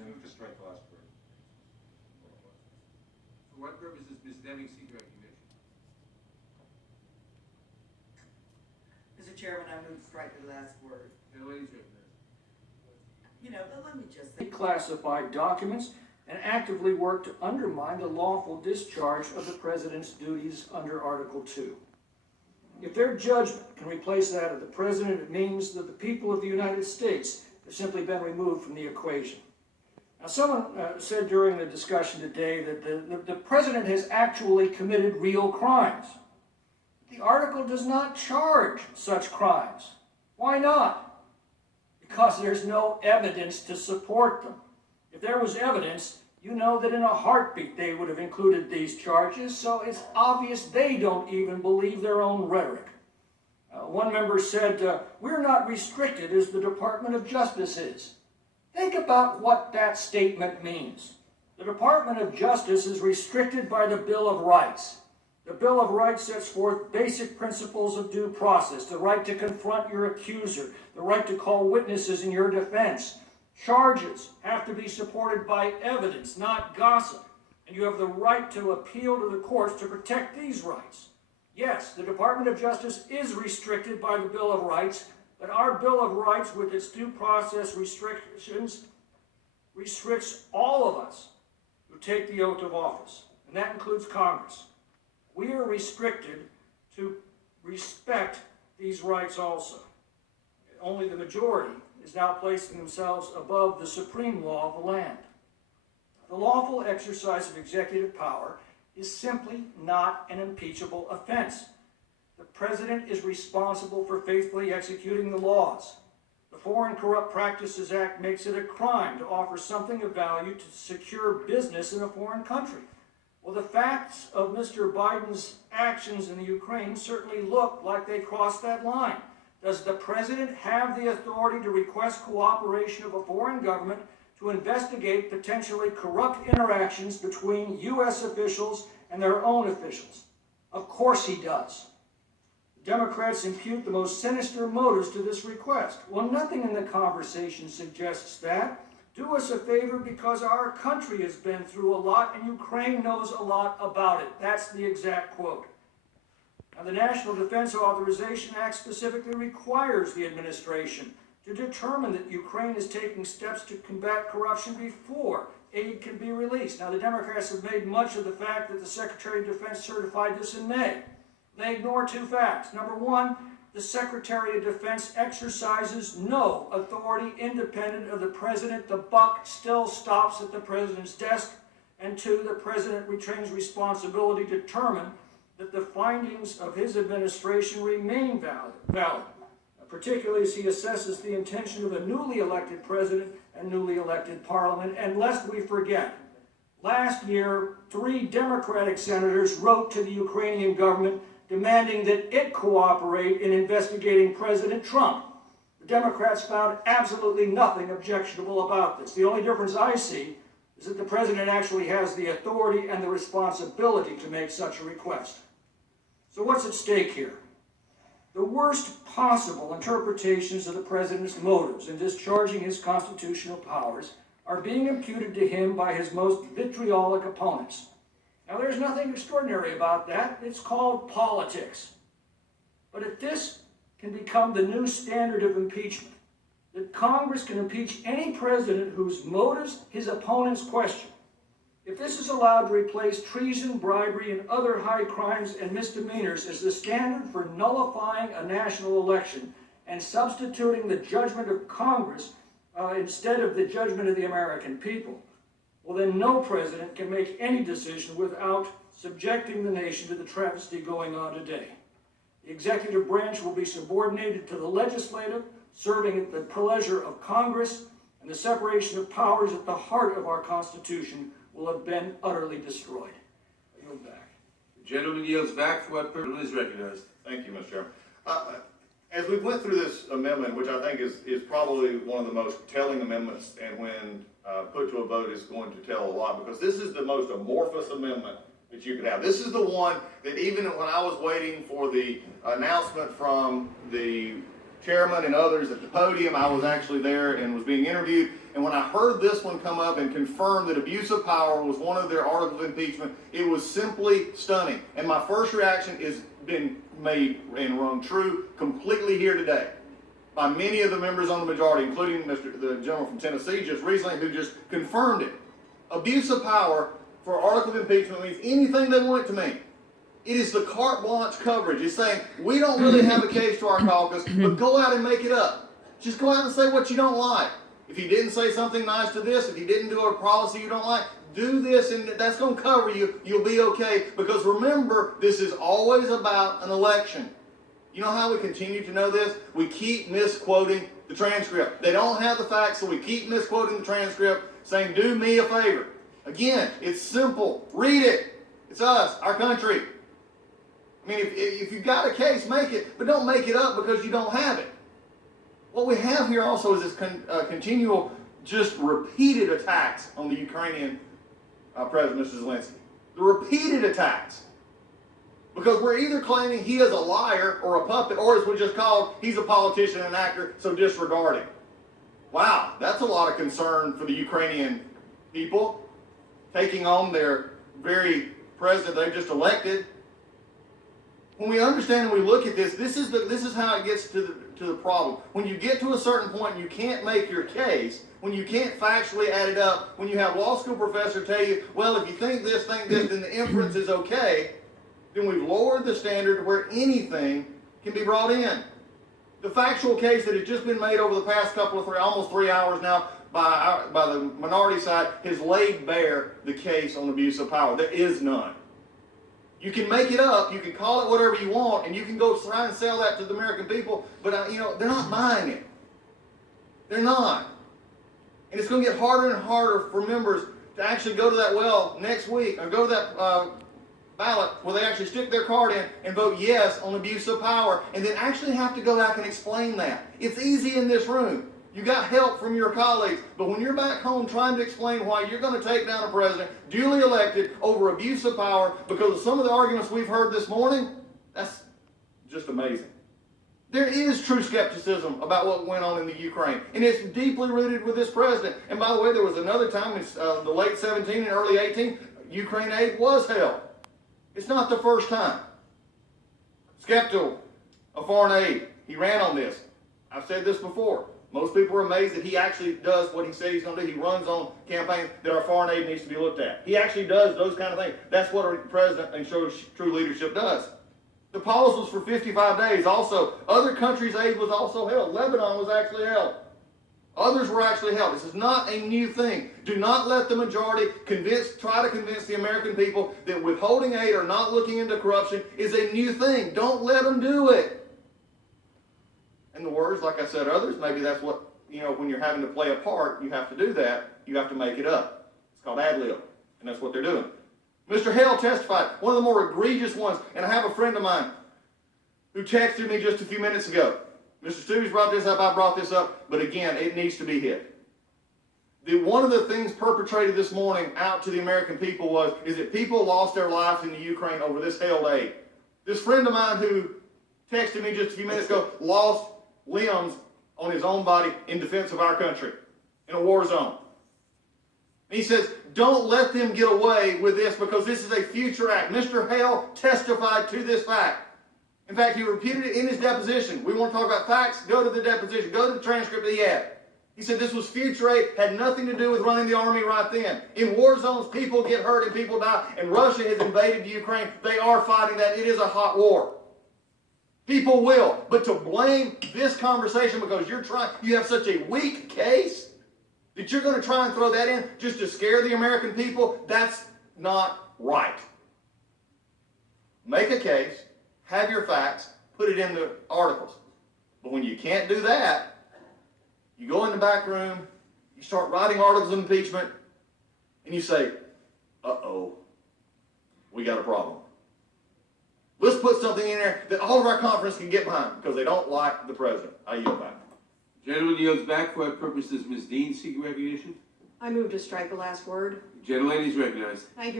So move to strike the last word. For what purpose does Ms. Deming seek recognition? Mr. Chairman, I move to strike the last word. The lady's recognized. Let me just say. Classified documents and actively work to undermine the lawful discharge of the President's duties under Article 2. If their judgment can replace that of the President, it means that the people of the United States have simply been removed from the equation. Now, someone said during the discussion today that the President has actually committed real crimes. The article does not charge such crimes. Why not? Because there's no evidence to support them. If there was evidence, you know that in a heartbeat they would have included these charges, so it's obvious they don't even believe their own rhetoric. One member said, we're not restricted as the Department of Justice is. Think about what that statement means. The Department of Justice is restricted by the Bill of Rights. The Bill of Rights sets forth basic principles of due process, the right to confront your accuser, the right to call witnesses in your defense. Charges have to be supported by evidence, not gossip, and you have the right to appeal to the courts to protect these rights. Yes, the Department of Justice is restricted by the Bill of Rights, but our Bill of Rights, with its due process restrictions, restricts all of us who take the oath of office, and that includes Congress. We are restricted to respect these rights also. Only the majority is now placing themselves above the supreme law of the land. The lawful exercise of executive power is simply not an impeachable offense. The President is responsible for faithfully executing the laws. The Foreign Corrupt Practices Act makes it a crime to offer something of value to secure business in a foreign country. Well, the facts of Mr. Biden's actions in the Ukraine certainly look like they crossed that line. Does the President have the authority to request cooperation of a foreign government to investigate potentially corrupt interactions between U.S. officials and their own officials? Of course he does. The Democrats impute the most sinister motives to this request. Well, nothing in the conversation suggests that. Do us a favor because our country has been through a lot and Ukraine knows a lot about it. That's the exact quote. Now, the National Defense Authorization Act specifically requires the administration to determine that Ukraine is taking steps to combat corruption before aid can be released. Now, the Democrats have made much of the fact that the Secretary of Defense certified this in May. They ignore two facts. Number one, the Secretary of Defense exercises no authority independent of the President. The buck still stops at the President's desk. And two, the President retains responsibility to determine that the findings of his administration remain valid, particularly as he assesses the intention of a newly elected President and newly elected Parliament. And lest we forget, last year, 3 Democratic senators wrote to the Ukrainian government demanding that it cooperate in investigating President Trump. The Democrats found absolutely nothing objectionable about this. The only difference I see is that the President actually has the authority and the responsibility to make such a request. So what's at stake here? The worst possible interpretations of the President's motives in discharging his constitutional powers are being imputed to him by his most vitriolic opponents. Now, there's nothing extraordinary about that. It's called politics. But if this can become the new standard of impeachment, that Congress can impeach any president whose motives his opponents question, if this is allowed to replace treason, bribery, and other high crimes and misdemeanors as the standard for nullifying a national election and substituting the judgment of Congress instead of the judgment of the American people, well, then no president can make any decision without subjecting the nation to the travesty going on today. The executive branch will be subordinated to the legislative, serving at the pleasure of Congress, and the separation of powers at the heart of our Constitution will have been utterly destroyed. I yield back. The gentleman yields back. For what purpose is recognized? Thank you, Mr. Chairman. As we went through this amendment, which I think is probably one of the most telling amendments, and when put to a vote is going to tell a lot, because this is the most amorphous amendment that you could have. This is the one that even when I was waiting for the announcement from the chairman and others at the podium. I was actually there and was being interviewed. And when I heard this one come up and confirm that abuse of power was one of their articles of impeachment, it was simply stunning. And my first reaction is been made and rung true completely here today by many of the members on the majority, including the gentleman from Tennessee just recently who just confirmed it. Abuse of power for article of impeachment means anything they want it to mean. It is the carte blanche coverage. It's saying, we don't really have a case to our caucus, but go out and make it up. Just go out and say what you don't like. If you didn't say something nice to this, if you didn't do a policy you don't like, do this and that's going to cover you. You'll be okay. Because remember, this is always about an election. You know how we continue to know this? We keep misquoting the transcript. They don't have the facts, so we keep misquoting the transcript, saying, do me a favor. Again, it's simple. Read it. It's us, our country. I mean, if you've got a case, make it, but don't make it up because you don't have it. What we have here also is this continual, just repeated attacks on the Ukrainian President, Mr. Zelensky. The repeated attacks. Because we're either claiming he is a liar or a puppet, or as we just called, he's a politician and actor, so disregard him. Wow, that's a lot of concern for the Ukrainian people, taking on their very president they've just elected. When we understand and we look at this, this is how it gets to the problem. When you get to a certain point and you can't make your case, when you can't factually add it up, when you have law school professor tell you, well, if you think this, then the inference is okay, then we've lowered the standard to where anything can be brought in. The factual case that has just been made over the past almost 3 hours now by the minority side has laid bare the case on abuse of power. There is none. You can make it up, you can call it whatever you want, and you can go try and sell that to the American people, but they're not buying it. They're not. And it's going to get harder and harder for members to actually go to that well next week, or go to that ballot where they actually stick their card in and vote yes on abuse of power, and then actually have to go back and explain that. It's easy in this room. You got help from your colleagues, but when you're back home trying to explain why you're going to take down a president duly elected over abuse of power because of some of the arguments we've heard this morning, that's just amazing. There is true skepticism about what went on in the Ukraine, and it's deeply rooted with this president. And by the way, there was another time in the late 17 and early 18, Ukraine aid was held. It's not the first time. Skeptical of foreign aid. He ran on this. I've said this before. Most people are amazed that he actually does what he said he's going to do. He runs on campaigns that our foreign aid needs to be looked at. He actually does those kind of things. That's what a president and shows true leadership does. The pause was for 55 days. Also, other countries' aid was also held. Lebanon was actually held. Others were actually held. This is not a new thing. Do not let the majority try to convince the American people that withholding aid or not looking into corruption is a new thing. Don't let them do it. In the words, like I said, others, maybe that's what, when you're having to play a part, you have to do that. You have to make it up. It's called ad lib, and that's what they're doing. Mr. Hale testified, one of the more egregious ones, and I have a friend of mine who texted me just a few minutes ago. Mr. Stooges brought this up, I brought this up, but again, it needs to be hit. One of the things perpetrated this morning out to the American people is that people lost their lives in the Ukraine over this held aid. This friend of mine who texted me just a few minutes ago lost limbs on his own body in defense of our country in a war zone. And he says, don't let them get away with this because this is a future act. Mr. Hale testified to this fact. In fact, he repeated it in his deposition. We want to talk about facts? Go to the deposition. Go to the transcript that he had. He said this was future aid, had nothing to do with running the army right then. In war zones, people get hurt and people die, and Russia has invaded Ukraine. They are fighting that. It is a hot war. People will. But to blame this conversation because you have such a weak case that you're going to try and throw that in just to scare the American people, that's not right. Make a case, have your facts, put it in the articles. But when you can't do that, you go in the back room, you start writing articles of impeachment, and you say, uh-oh, we got a problem. Let's put something in there that all of our conference can get behind because they don't like the president. I yield back. Gentleman yields back. For what purpose does Ms. Dean seek recognition? I move to strike the last word. Gentlelady is recognized. Thank you,